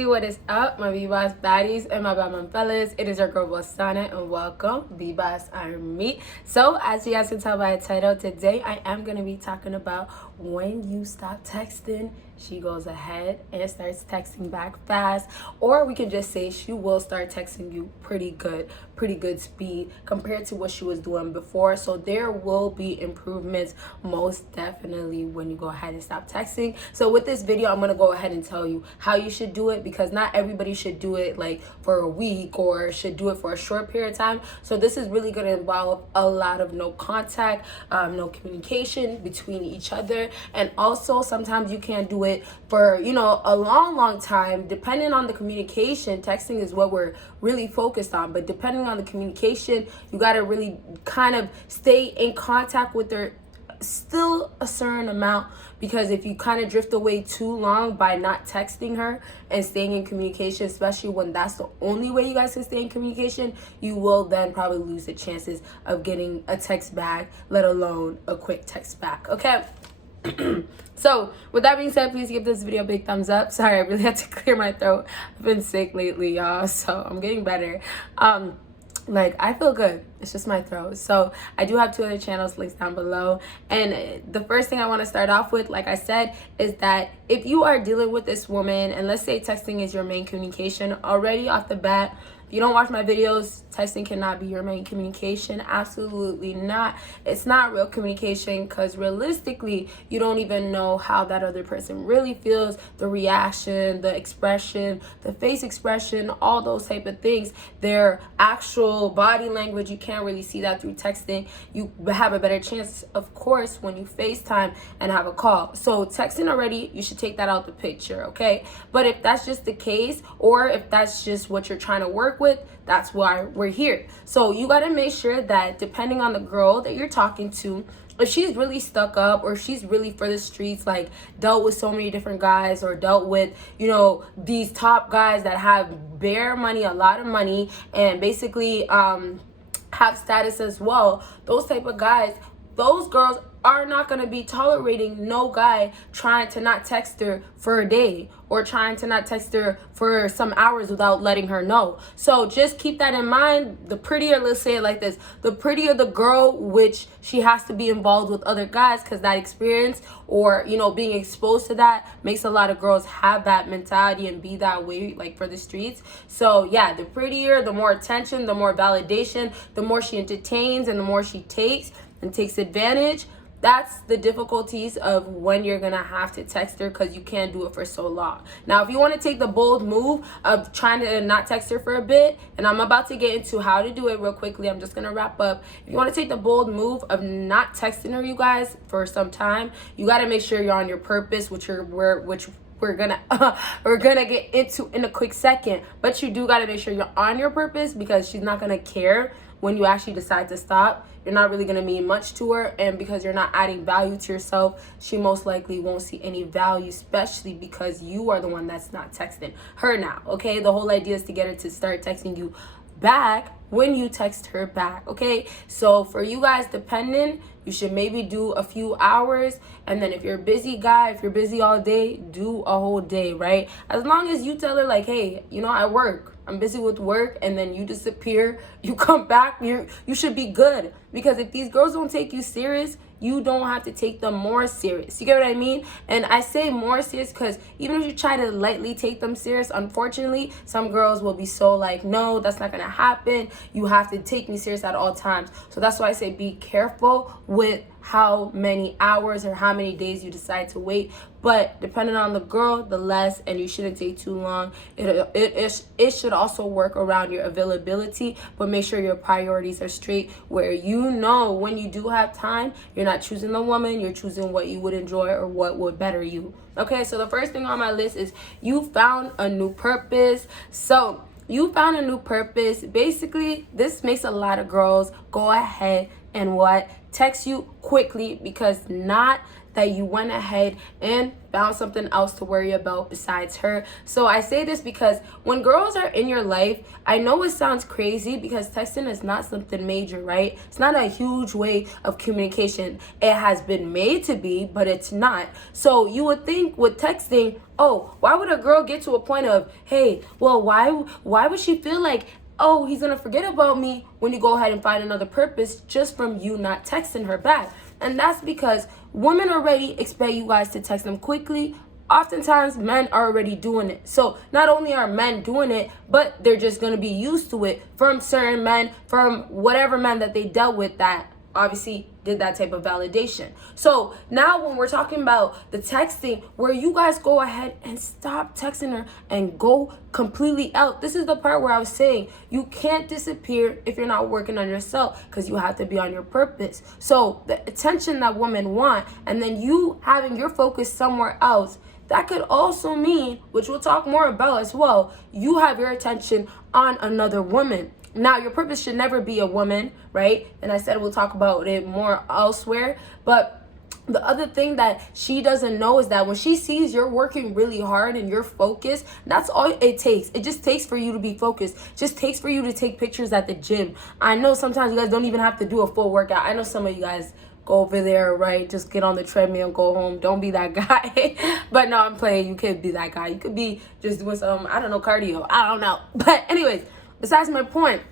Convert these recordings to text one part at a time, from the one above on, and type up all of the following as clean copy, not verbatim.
do? What is up, my BBossBaddies and my bad mom fellas? It is your girl Bosana and welcome BBossArmy. So as you guys can tell by the title, today I am going to be talking about when you stop texting, she goes ahead and starts texting back fast, or we can just say she will start texting you pretty good speed compared to what she was doing before. So there will be improvements most definitely when you go ahead and stop texting. So with this video, I'm going to go ahead and tell you how you should do it, because not everybody should do it like for a week or should do it for a short period of time. So this is really going to involve a lot of no contact, no communication between each other, and also sometimes you can't do it for a long time. Depending on the communication, texting is what we're really focused on, but depending on the communication, you got to really kind of stay in contact with her still a certain amount, because if you kind of drift away too long by not texting her and staying in communication, especially when that's the only way you guys can stay in communication, you will then probably lose the chances of getting a text back, let alone a quick text back. Okay. So with that being said, please give this video a big thumbs up. Sorry, I really had to clear my throat. I've been sick lately, y'all, so I'm getting better. Like, I feel good. It's just my throat. So I do have 2 other channels, links down below. And the first thing I want to start off with, like I said, is that if you are dealing with this woman, and let's say texting is your main communication already off the bat, if you don't watch my videos, texting cannot be your main communication. Absolutely not. It's not real communication, because realistically, you don't even know how that other person really feels, the reaction, the expression, the face expression, all those type of things. Their actual body language, you can't really see that through texting. You have a better chance, of course, when you FaceTime and have a call. So texting already, you should take that out the picture, okay? But if that's just the case, or if that's just what you're trying to work with, that's why we're here. So you got to make sure that depending on the girl that you're talking to, if she's really stuck up, or she's really for the streets, like dealt with so many different guys, or dealt with these top guys that have bare money, a lot of money, and basically have status as well, those type of guys, those girls are not going to be tolerating no guy trying to not text her for a day, or trying to not text her for some hours without letting her know. So just keep that in mind. The prettier, let's say it like this, the prettier the girl, which she has to be involved with other guys, because that experience, or being exposed to that, makes a lot of girls have that mentality and be that way, like for the streets. So yeah, the prettier, the more attention, the more validation, the more she entertains, and the more she takes advantage. That's the difficulties of when you're gonna have to text her, because you can't do it for so long. Now, if you want to take the bold move of trying to not text her for a bit, and I'm about to get into how to do it real quickly, I'm just gonna wrap up. If you want to take the bold move of not texting her, you guys, for some time, you got to make sure you're on your purpose, which we're gonna get into in a quick second. But you do got to make sure you're on your purpose, because she's not gonna care when you actually decide to stop. You're not really going to mean much to her, and because you're not adding value to yourself, she most likely won't see any value, especially because you are the one that's not texting her now, okay? The whole idea is to get her to start texting you back when you text her back, okay? So for you guys, depending, you should maybe do a few hours, and then if you're a busy guy, if you're busy all day, do a whole day, right? As long as you tell her like, hey, I work, I'm busy with work, and then you disappear, you come back, you should be good. Because if these girls don't take you serious, you don't have to take them more serious. You get what I mean? And I say more serious because even if you try to lightly take them serious, unfortunately, some girls will be so like, no, that's not gonna happen. You have to take me serious at all times. So that's why I say be careful with how many hours or how many days you decide to wait. But depending on the girl, the less, and you shouldn't take too long. It should also work around your availability, but make sure your priorities are straight, where when you do have time, you're not choosing the woman, you're choosing what you would enjoy or what would better you. Okay, so the first thing on my list is you found a new purpose. So you found a new purpose. Basically, this makes a lot of girls go ahead and text you quickly, because not that you went ahead and found something else to worry about besides her. So I say this because when girls are in your life, I know it sounds crazy because texting is not something major, right? It's not a huge way of communication. It has been made to be, but it's not. So you would think with texting, oh, why would a girl get to a point of, hey, well, why would she feel like, oh, he's gonna forget about me when you go ahead and find another purpose just from you not texting her back? And that's because women already expect you guys to text them quickly. Oftentimes, men are already doing it. So not only are men doing it, but they're just gonna be used to it from certain men, from whatever men that they dealt with that obviously did that type of validation. So now when we're talking about the texting, where you guys go ahead and stop texting her and go completely out. This is the part where I was saying you can't disappear if you're not working on yourself, because you have to be on your purpose. So the attention that women want, and then you having your focus somewhere else, that could also mean, which we'll talk more about as well, you have your attention on another woman. Now, your purpose should never be a woman, right? And I said we'll talk about it more elsewhere. But the other thing that she doesn't know is that when she sees you're working really hard and you're focused, that's all it takes. It just takes for you to be focused. It just takes for you to take pictures at the gym. I know sometimes you guys don't even have to do a full workout. I know some of you guys go over there, right? Just get on the treadmill and go home. Don't be that guy. But no, I'm playing. You could be that guy. You could be just doing some, I don't know, cardio. I don't know. But anyways, besides my point,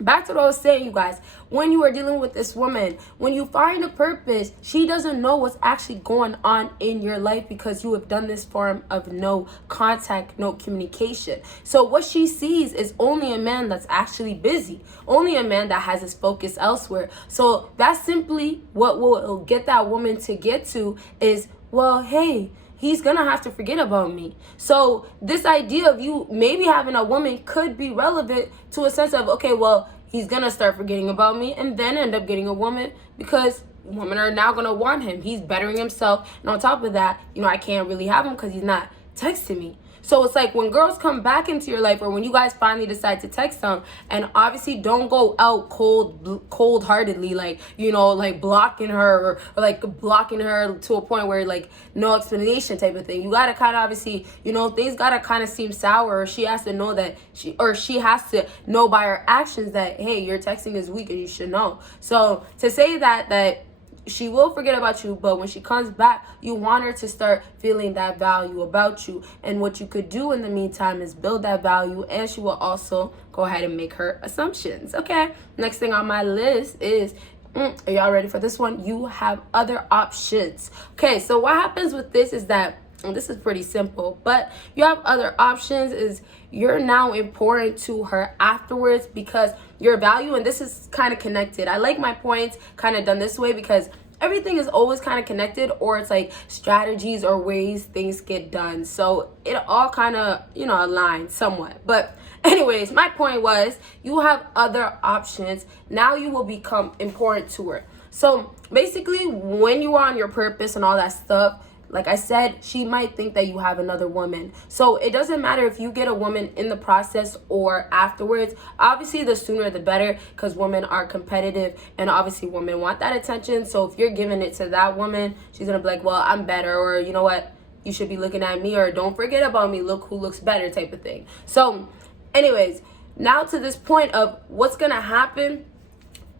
back to what I was saying, you guys. When you are dealing with this woman, when you find a purpose, she doesn't know what's actually going on in your life because you have done this form of no contact, no communication. So what she sees is only a man that's actually busy, only a man that has his focus elsewhere. So that's simply what will get that woman to get to is, well, hey, he's gonna have to forget about me. So this idea of you maybe having a woman could be relevant to a sense of, okay, well, he's gonna start forgetting about me and then end up getting a woman because women are now gonna want him. He's bettering himself. And on top of that, I can't really have him because he's not texting me. So it's like when girls come back into your life, or when you guys finally decide to text them, and obviously don't go out cold-heartedly, like, like blocking her or like blocking her to a point where like no explanation type of thing. You gotta kind of obviously, things gotta kind of seem sour, or she has to know that she has to know by her actions that, hey, your texting is weak and you should know. So to say that she will forget about you, but when she comes back, you want her to start feeling that value about you. And what you could do in the meantime is build that value, and she will also go ahead and make her assumptions. Okay, next thing on my list is, are y'all ready for this one? You have other options. Okay, so what happens with this is that, and this is pretty simple, but you have other options is you're now important to her afterwards because your value, and this is kind of connected. I like my points kind of done this way because everything is always kind of connected, or it's like strategies or ways things get done. So it all kind of, aligns somewhat. But anyways, my point was you have other options. Now you will become important to her. So basically when you are on your purpose and all that stuff, like I said, she might think that you have another woman. So it doesn't matter if you get a woman in the process or afterwards. Obviously, the sooner the better, because women are competitive and obviously women want that attention. So if you're giving it to that woman, she's going to be like, well, I'm better, or you know what, you should be looking at me, or don't forget about me, look who looks better type of thing. So anyways, now to this point of what's going to happen,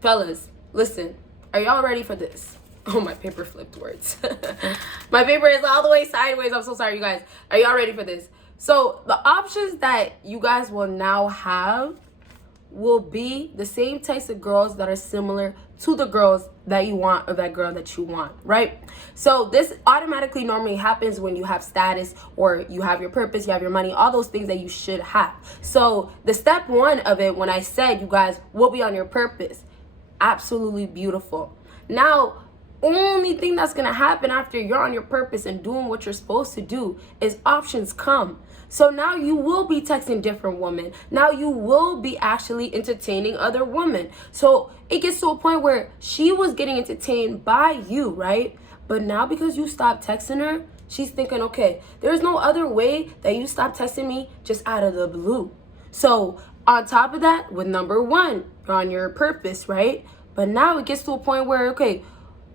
fellas, listen, are y'all ready for this? Oh, my paper flipped words. My paper is all the way sideways. I'm so sorry, you guys. Are y'all ready for this? So the options that you guys will now have will be the same types of girls that are similar to the girls that you want, or that girl that you want, right? So this automatically normally happens when you have status, or you have your purpose, you have your money, all those things that you should have. So the step one of it, when I said you guys will be on your purpose, absolutely beautiful. Now, only thing that's gonna happen after you're on your purpose and doing what you're supposed to do is options come. So now you will be texting different women. Now you will be actually entertaining other women. So it gets to a point where she was getting entertained by you, right? But now because you stopped texting her, she's thinking, okay, there's no other way that you stop texting me just out of the blue. So on top of that, with number one, you're on your purpose, right? But now it gets to a point where, okay,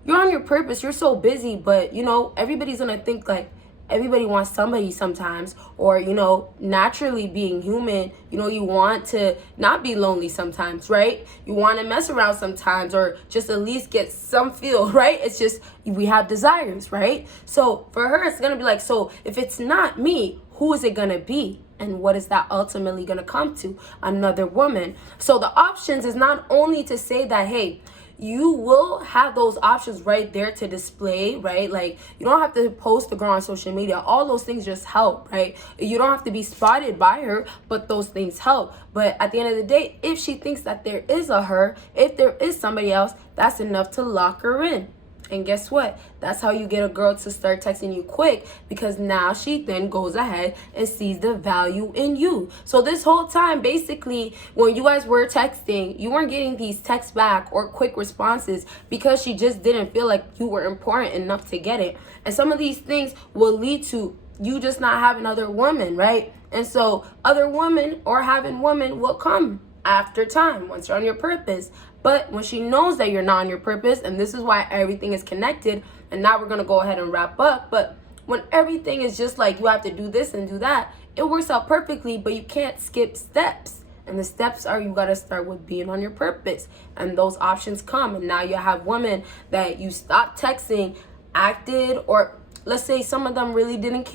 you're on your purpose, you're so busy, but you know, everybody's gonna think like everybody wants somebody sometimes, or you know, naturally being human, you know, you want to not be lonely sometimes, right? You want to mess around sometimes, or just at least get some feel, right? It's just we have desires, right? So for her, it's gonna be like, so if it's not me, who is it gonna be? And what is that ultimately gonna come to? Another woman. So the options is not only to say that, hey, you will have those options right there to display, right? Like, you don't have to post the girl on social media. All those things just help, right? You don't have to be spotted by her, but those things help. But at the end of the day, if she thinks that there is a her, if there is somebody else, that's enough to lock her in. And guess what? That's how you get a girl to start texting you quick, because now she then goes ahead and sees the value in you. So this whole time, basically, when you guys were texting, you weren't getting these texts back or quick responses because she just didn't feel like you were important enough to get it. And some of these things will lead to you just not having other women, right? And so other women or having women will come after time once you're on your purpose. But when she knows that you're not on your purpose, and this is why everything is connected, and now we're going to go ahead and wrap up, but when everything is just like you have to do this and do that, it works out perfectly, but you can't skip steps. And the steps are, you got to start with being on your purpose, and those options come. And now you have women that you stopped texting, acted, or let's say some of them really didn't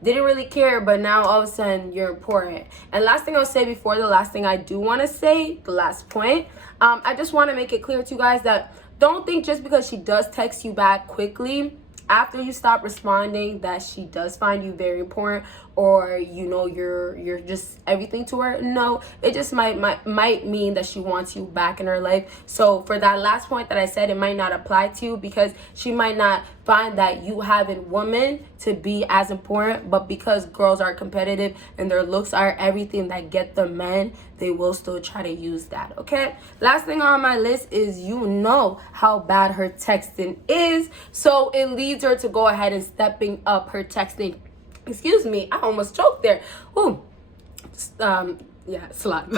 really care, but now all of a sudden you're important. And last thing I'll say before the last thing I do want to say, the last point, I just want to make it clear to you guys that don't think just because she does text you back quickly after you stop responding that she does find you very important, or you know, you're just everything to her. No, it just might mean that she wants you back in her life. So for that last point that I said, it might not apply to you, because she might not find that you having women to be as important, but because girls are competitive and their looks are everything that get the men, they will still try to use that. Okay, last thing on my list is, you know how bad her texting is, so it leads her to go ahead and stepping up her texting. Excuse me, I almost choked there. Ooh. Yeah, it's a lot.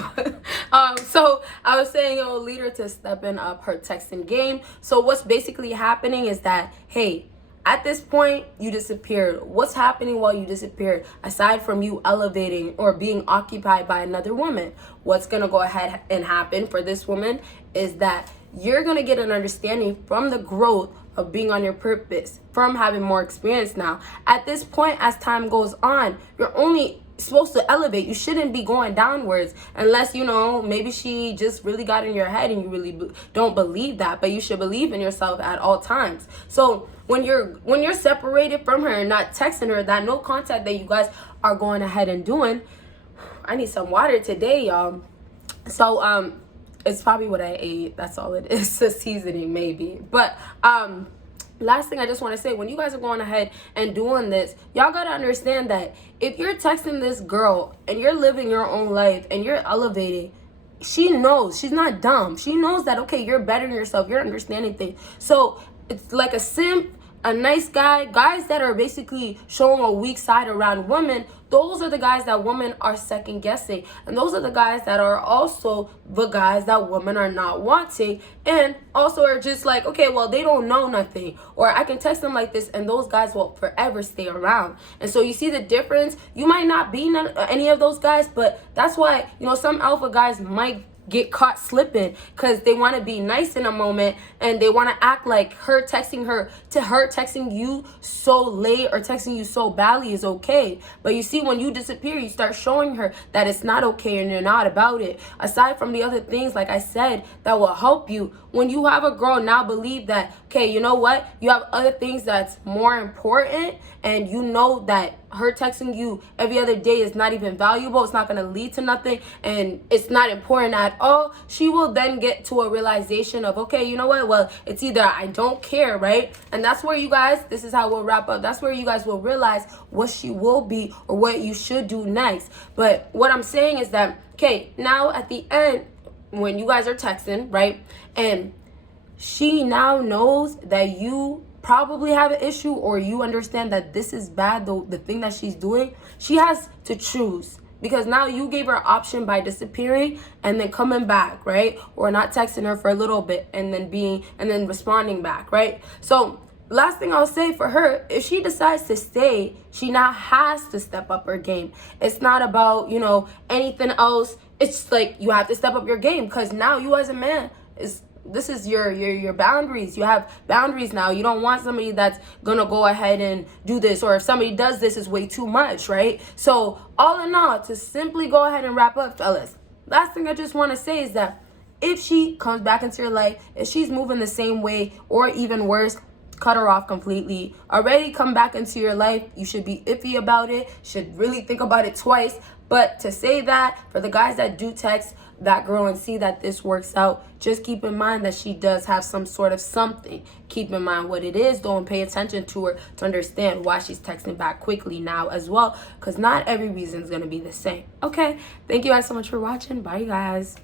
So I was saying it will lead her to stepping up her texting game. So what's basically happening is that, hey, at this point, you disappeared. What's happening while you disappeared? Aside from you elevating or being occupied by another woman, what's going to go ahead and happen for this woman is that you're going to get an understanding from the growth of being on your purpose, from having more experience now. At this point, as time goes on, you're only supposed to elevate. You shouldn't be going downwards, unless, you know, maybe she just really got in your head and you really don't believe that. But you should believe in yourself at all times. So when you're separated from her and not texting her, that no contact that you guys are going ahead and doing, I need some water today, y'all. So it's probably what I ate. That's all it is. The seasoning maybe. But last thing I just want to say, when you guys are going ahead and doing this, y'all got to understand that if you're texting this girl and you're living your own life and you're elevating, she knows. She's not dumb. She knows that, okay, you're bettering yourself. You're understanding things. So it's like a simp, a nice guy, guys that are basically showing a weak side around women. Those are the guys that women are second guessing. And those are the guys that are also the guys that women are not wanting. And also are just like, okay, well, they don't know nothing. Or I can text them like this, and those guys will forever stay around. And so you see the difference. You might not be any of those guys, but that's why, you know, some alpha guys might get caught slipping because they want to be nice in a moment, and they want to act like her texting you so late or texting you so badly is okay. But you see, when you disappear, you start showing her that it's not okay and you're not about it. Aside from the other things, like I said, that will help you. When you have a girl now believe that, okay, you know what, you have other things that's more important, and you know that her texting you every other day is not even valuable, it's not going to lead to nothing, and it's not important at all, she will then get to a realization of, okay, you know what, well, it's either I don't care, right? And that's where you guys, this is how we'll wrap up, that's where you guys will realize what she will be or what you should do next. But what I'm saying is that, okay, now at the end, when you guys are texting, right, and she now knows that you probably have an issue, or you understand that this is bad, the thing that she's doing, she has to choose. because now you gave her an option by disappearing and then coming back, right? Or not texting her for a little bit and then responding back, right? So last thing I'll say for her, if she decides to stay, she now has to step up her game. It's not about, you know, anything else. It's like you have to step up your game, because now you as a man, this is your boundaries. You have boundaries now. You don't want somebody that's gonna go ahead and do this, or if somebody does this, is way too much, right? So all in all, to simply go ahead and wrap up, fellas, last thing I just want to say is that if she comes back into your life, if she's moving the same way or even worse, cut her off completely. Already come back into your life, you should be iffy about it, should really think about it twice. But to say that, for the guys that do text that girl and see that this works out, just keep in mind that she does have some sort of something. Keep in mind what it is, though, and pay attention to her to understand why she's texting back quickly now as well, because not every reason is going to be the same. Okay, thank you guys so much for watching. Bye, you guys.